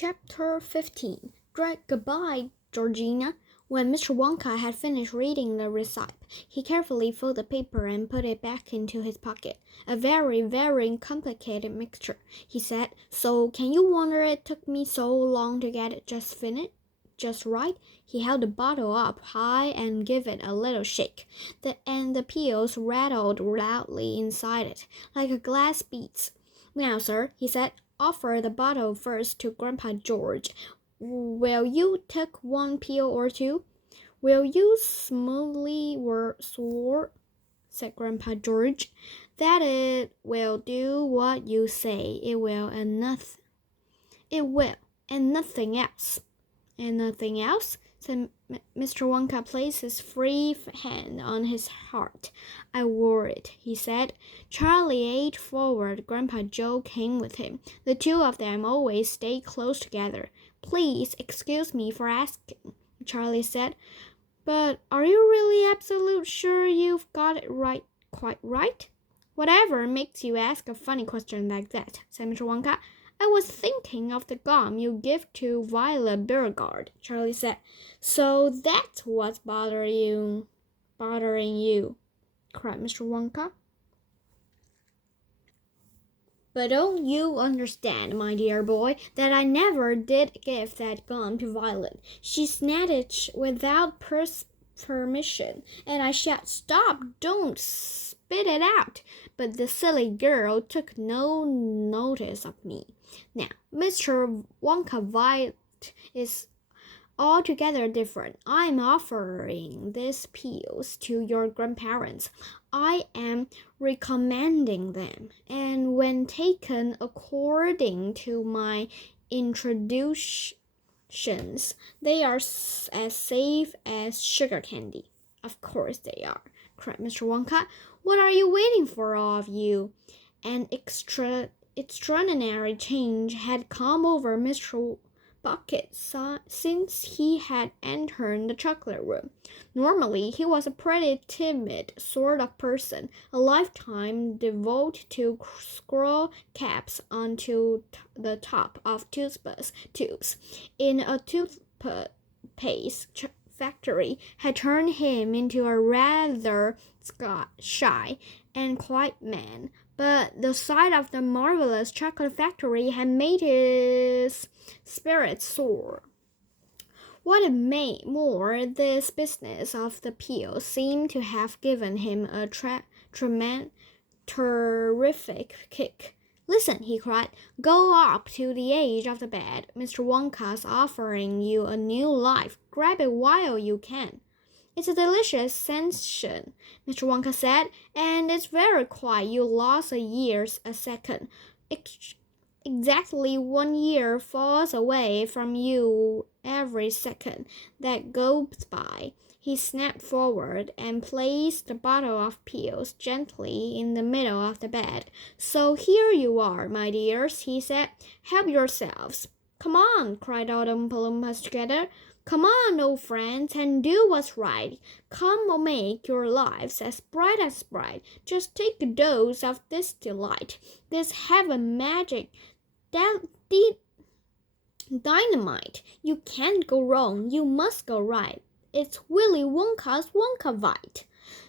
Chapter 15 Goodbye, Georgina. When Mr. Wonka had finished reading the receipt, he carefully folded the paper and put it back into his pocket. A very, very complicated mixture, he said. So can you wonder it took me so long to get it just right? He held the bottle up high and gave it a little shake, and the peels rattled loudly inside it, like a glass beads. Now, sir, he said, offer the bottle first to Grandpa George. Will you take one peel or two? Will you smoothly swore, said Grandpa George, that it will do what you say it will and nothing. It will, and nothing else. And nothing else? Said Mr. Wonka placed his free hand on his heart. I worried, he said. Charlie ate forward. Grandpa Joe came with him. The two of them always stayed close together. Please excuse me for asking, Charlie said, but are you really absolutely sure you've got it right, quite right? Whatever makes you ask a funny question like that, said Mr. Wonka. I was thinking of the gum you give to Violet Beauregard, Charlie said. So that's what's bothering you, cried Mr. Wonka. But don't you understand, my dear boy, that I never did give that gum to Violet? She snatched it without permission, and I shot, stop, don't spit it out. But the silly girl took no notice of me. Now, Mr. Wonka, Violet is altogether different. I'm offering these peels to your grandparents. I am recommending them, and when taken according to my introductions, they are as safe as sugar candy. Of course they are, cried Mr. Wonka. What are you waiting for, all of you? An extraordinary change had come over Mr. Bucket since he had entered the chocolate room. Normally, he was a pretty timid sort of person, a lifetime devoted to scroll caps onto the top of toothpaste tubes in a toothpaste factory had turned him into a rather shy and quiet man. But the sight of the marvelous chocolate factory had made his spirits soar. What more, this business of the peel seemed to have given him a terrific kick. Listen, he cried, go up to the edge of the bed. Mr. Wonka's offering you a new life. Grab it while you can. It's a delicious sensation, Mr. Wonka said, and it's very quiet. You lost a second. Exactly 1 year falls away from you every second that goes by. He snapped forward and placed the bottle of peels gently in the middle of the bed. So here you are, my dears, he said. Help yourselves. Come on, cried all the Oompa Loompas together. Come on, old friends, and do what's right. Come make your lives as bright as bright. Just take a dose of this delight, this heaven magic, dynamite. You can't go wrong. You must go right. It's Willy Wonka's Wonkavite.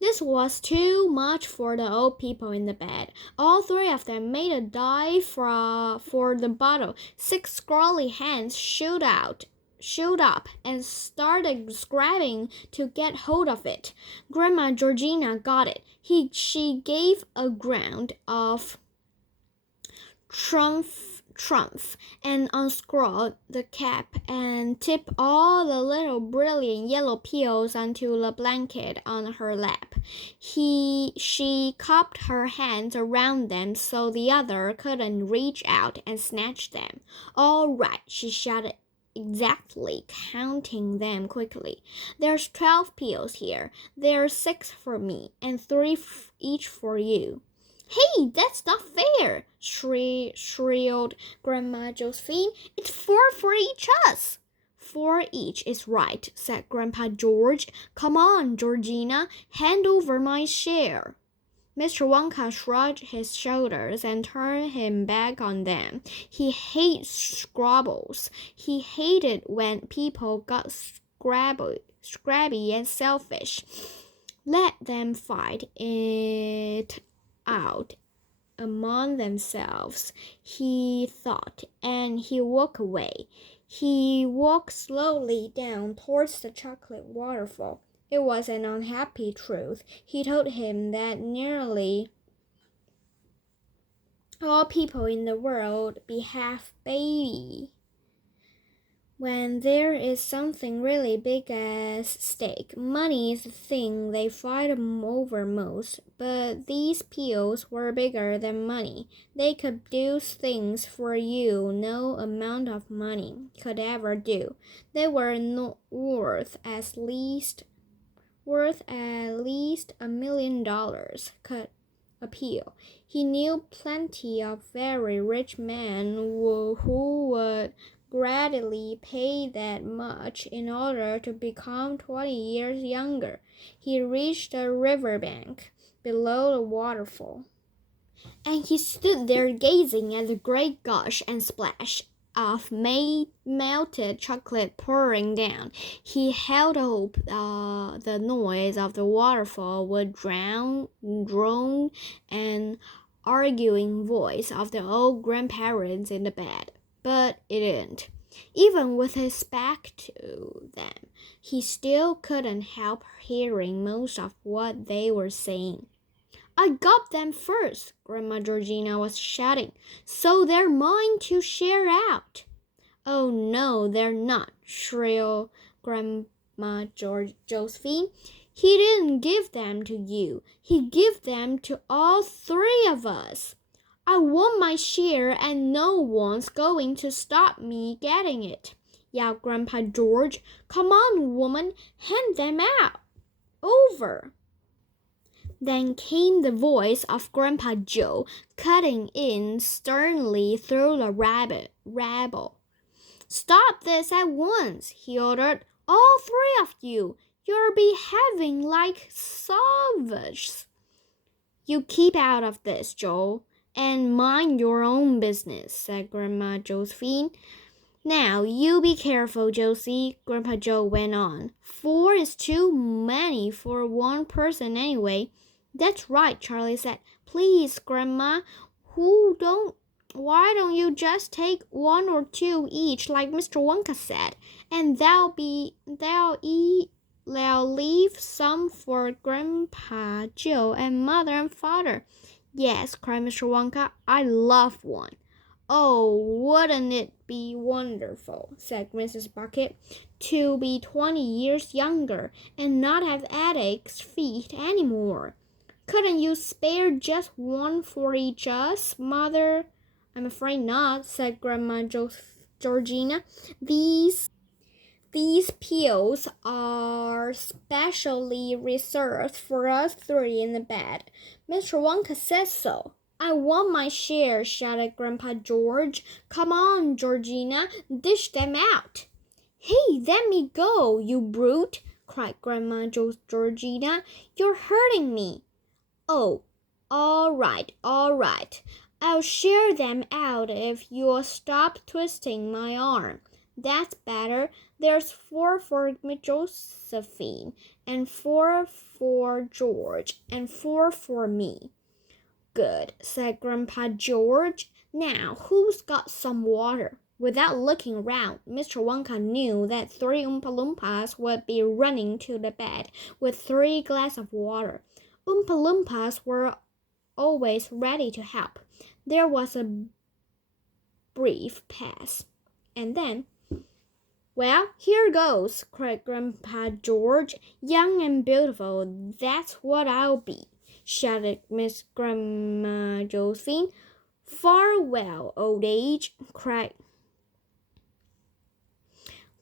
This was too much for the old people in the bed. All three of them made a dive for the bottle. 6 scrawly hands shot up and started scrabbling to get hold of it. Grandma Georgina got it. She gave a ground of Trumph and unscrewed the cap and tipped all the little brilliant yellow peels onto the blanket on her lap. She cupped her hands around them so the other couldn't reach out and snatch them. All right, she shouted, exactly, counting them quickly. There's 12 peels here. There's 6 for me and 3 each for you. Hey, that's not fair, shrilled Grandma Josephine. It's 4 for each us. 4 each is right, said Grandpa George. Come on, Georgina, hand over my share. Mr. Wonka shrugged his shoulders and turned him back on them. He hated squabbles. He hated when people got scrabby and selfish. Let them fight it out among themselves, he thought, and he walked away. He walked slowly down towards the chocolate waterfall. It was an unhappy truth. He told him that nearly all people in the world behave baby when there is something really big at stake. Money is the thing they fight over most, but these peels were bigger than money. They could do things for you no amount of money could ever do. They were not worth at least $1 million could appeal. He knew plenty of very rich men who would gladly pay that much in order to become 20 years younger. He reached the riverbank below the waterfall, and he stood there gazing at the great gush and splash of melted chocolate pouring down. He held hope the noise of the waterfall would drown and arguing voice of the old grandparents in the bed. But it didn't. Even with his back to them, he still couldn't help hearing most of what they were saying. I got them first, Grandma Georgina was shouting, so they're mine to share out. Oh, no, they're not, shrilled Grandma Josephine. He didn't give them to you. He gave them to all three of us. I want my share, and no one's going to stop me getting it, yelled Grandpa George. Come on, woman, hand them out. Over. Then came the voice of Grandpa Joe, cutting in sternly through the rabble. Stop this at once, he ordered. All three of you. You're behaving like savages. You keep out of this, Joe, and mind your own business, said Grandma Josephine. Now, you be careful, Josie, Grandpa Joe went on. 4 is too many for one person anyway. That's right, Charlie said. Please, Grandma, why don't you just take 1 or 2 each, like Mr. Wonka said, and they'll leave some for Grandpa Joe and Mother and Father. Yes, cried Mr. Wonka, I love one. Oh, wouldn't it be wonderful, said Mrs. Bucket, to be 20 years younger and not have headaches feet any more. Couldn't you spare just 1 for each us, Mother? I'm afraid not, said Grandma Georgina. These peels are specially reserved for us three in the bed. Mr. Wonka says so. I want my share, shouted Grandpa George. Come on, Georgina, dish them out. Hey, let me go, you brute, cried Grandma Georgina. You're hurting me. Oh, all right. I'll share them out if you'll stop twisting my arm. That's better. There's 4 for Josephine, and 4 for George, and 4 for me. Good, said Grandpa George. Now, who's got some water? Without looking around, Mr. Wonka knew that 3 Oompa Loompas would be running to the bed with 3 glasses of water. Oompa Loompas were always ready to help. There was a brief pause, and then, well, here goes, cried Grandpa George. Young and beautiful, that's what I'll be, shouted Miss Grandma Josephine. Farewell, old age, cried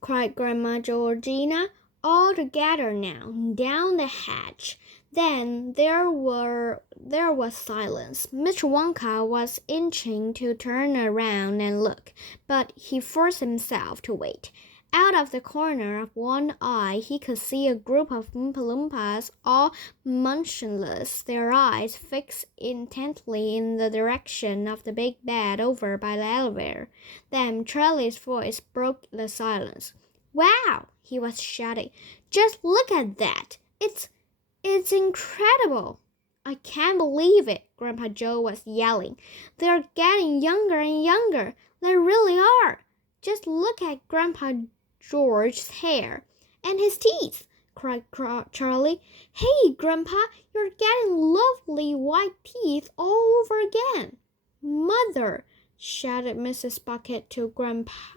Grandma Georgina. All together now, down the hatch. Then there was silence. Mr. Wonka was itching to turn around and look, but he forced himself to wait. Out of the corner of one eye, he could see a group of Oompa Loompas, all motionless, their eyes fixed intently in the direction of the big bed over by the elevator. Then Charlie's voice broke the silence. "Wow!" he was shouting. "Just look at that! It's incredible!" "I can't believe it," Grandpa Joe was yelling. "They're getting younger and younger. They really are. Just look at Grandpa George's hair and his teeth," cried Charlie. "Hey, Grandpa, you're getting lovely white teeth all over again." "Mother," shouted Mrs. Bucket to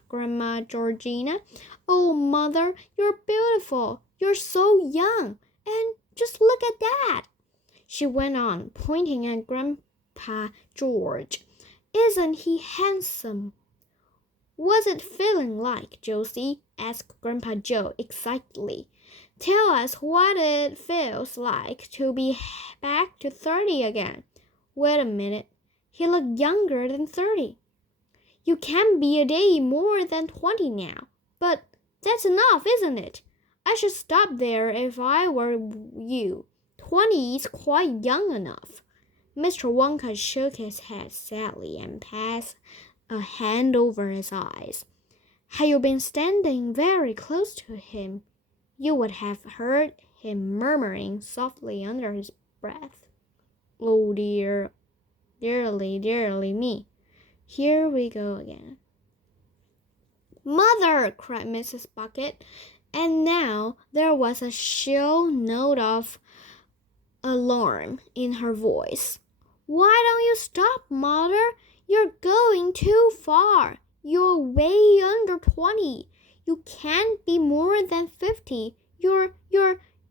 Grandma Georgina. "Oh, Mother, you're beautiful. You're so young. And just look at that," she went on, pointing at Grandpa George. "Isn't he handsome?" "What's it feeling like, Josie?" asked Grandpa Joe excitedly. "Tell us what it feels like to be back to 30 again." "Wait a minute. He looked younger than 30. You can't be a day more than 20 now. But that's enough, isn't it? I should stop there if I were you. 20 is quite young enough." Mr. Wonka shook his head sadly and passed a hand over his eyes. Had you been standing very close to him, you would have heard him murmuring softly under his breath, "Oh dear, dearly me. Here we go again." "Mother!" cried Mrs. Bucket, and now there was a shrill note of alarm in her voice. "Why don't you stop, Mother? You're going too far. You're way under 20. You can't be more than 50. You're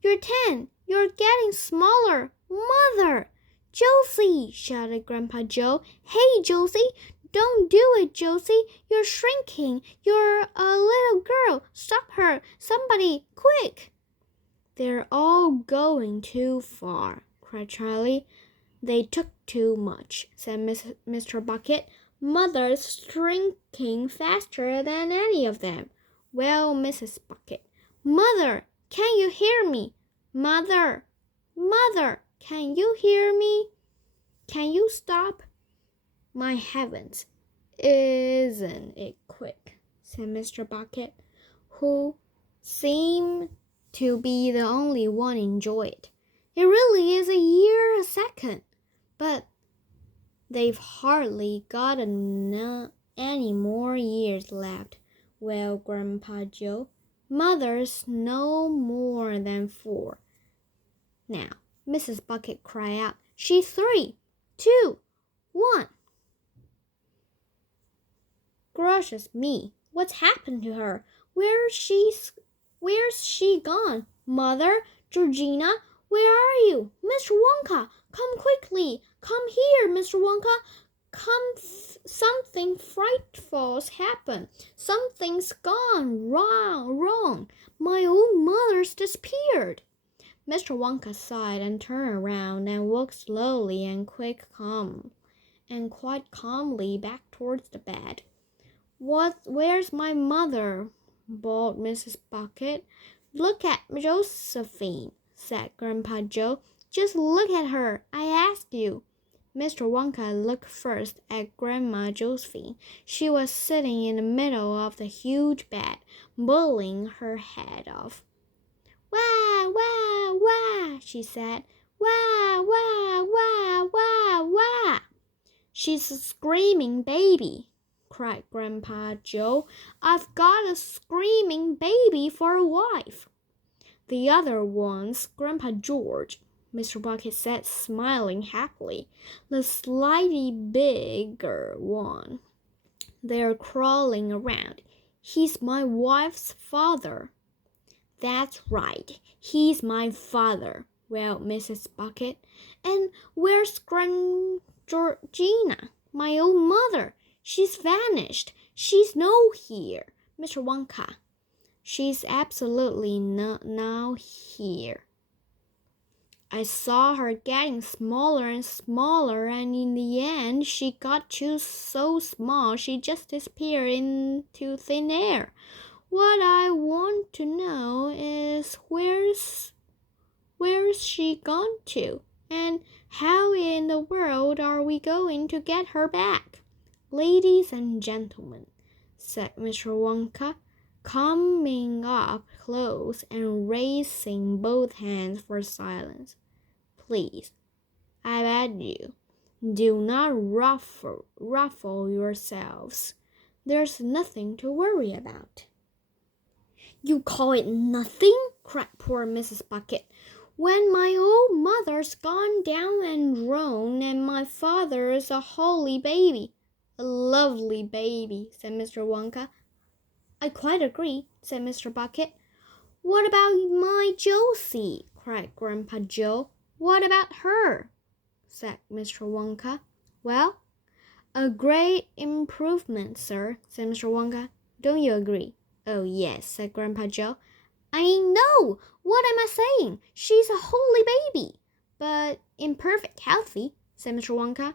10. You're getting smaller. Mother!" "Josie!" shouted Grandpa Joe. "Hey, Josie! Don't do it, Josie! You're shrinking. You're a little girl. Stop her. Somebody, quick!" "They're all going too far," cried Charlie. "They took too much," said Mr. Bucket. "Mother's shrinking faster than any of them." "Well, Mrs. Bucket." "Mother, can you hear me? Mother, can you hear me? Can you stop?" "My heavens, isn't it quick?" said Mr. Bucket, who seemed to be the only one enjoying it. "It really is a year a second. But they've hardly got any more years left." "Well, Grandpa Joe, Mother's no more than 4. Now," Mrs. Bucket cried out, "she's 3, 2, 1. Gracious me, what's happened to her? Where's she gone? Mother, Georgina, where are you? Mr. Wonka, come quickly. Come here, Mr. Wonka. Come, something frightful's happened. Something's gone wrong. My own mother's disappeared." Mr. Wonka sighed and turned around and walked slowly and quite calmly back towards the bed. "Where's my mother?" bawled Mrs. Bucket. "Look at Josephine," said Grandpa Joe. "Just look at her, I ask you." Mr. Wonka looked first at Grandma Josephine. She was sitting in the middle of the huge bed, bowling her head off. "Wah, wah, wah," she said. "Wah, wah, wah, wah, wah." "She's a screaming baby," cried Grandpa Joe. "I've got a screaming baby for a wife." "The other one's Grandpa George," Mr. Bucket said, smiling happily. "The slightly bigger one. They're crawling around. He's my wife's father." "That's right. He's my father," wailed Mrs. Bucket. "And where's Georgina, my old mother? She's vanished. She's no here, Mr. Wonka." "She's absolutely now here. I saw her getting smaller and smaller, and in the end she got so small she just disappeared into thin air. What I want to know is where's she gone to? And how in the world are we going to get her back? Ladies and gentlemen, said Mr. Wonka, coming up close and raising both hands for silence. Please, I beg you, do not ruffle yourselves. There's nothing to worry about. You call it nothing? Cried poor Mrs. Bucket. When my old mother's gone down and drowned, and my father's a holy baby. A lovely baby, said Mr. Wonka. I quite agree, said Mr. Bucket. What about my Josie? Cried Grandpa Joe. What about her? Said Mr. Wonka. Well, a great improvement, sir, said Mr. Wonka. Don't you agree? Oh, yes, said Grandpa Joe. I know! What am I saying? She's a holy baby. But in perfect healthy, said Mr. Wonka.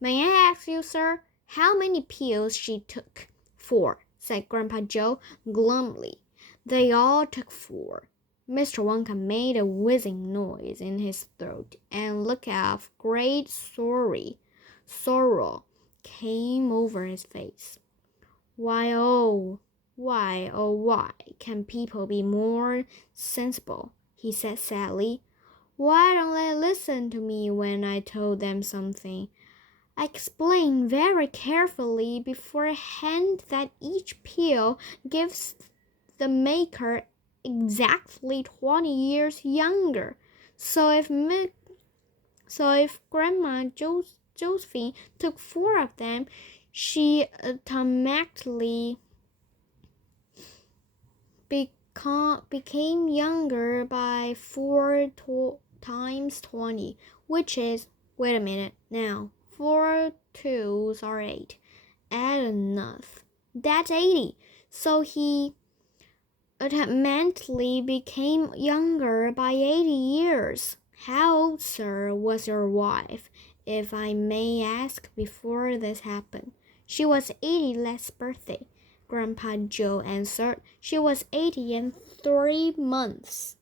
May I ask you, sir, how many pills she took? 4, said Grandpa Joe glumly. They all took 4. Mr. Wonka made a whizzing noise in his throat and look of great sorrow came over his face. Why can people be more sensible? He said sadly. Why don't they listen to me when I told them something? I explained very carefully beforehand that each pill gives the maker exactly 20 years younger. So if Grandma Josephine took 4 of them, she automatically became younger by 4 times 20, which is, wait a minute, now, 4 twos are 8. Add enough. That's 80. So he automatically became younger by 80 years. How old, sir, was your wife, if I may ask, before this happened? She was 80 last birthday, Grandpa Joe answered. She was 80 and 3 months.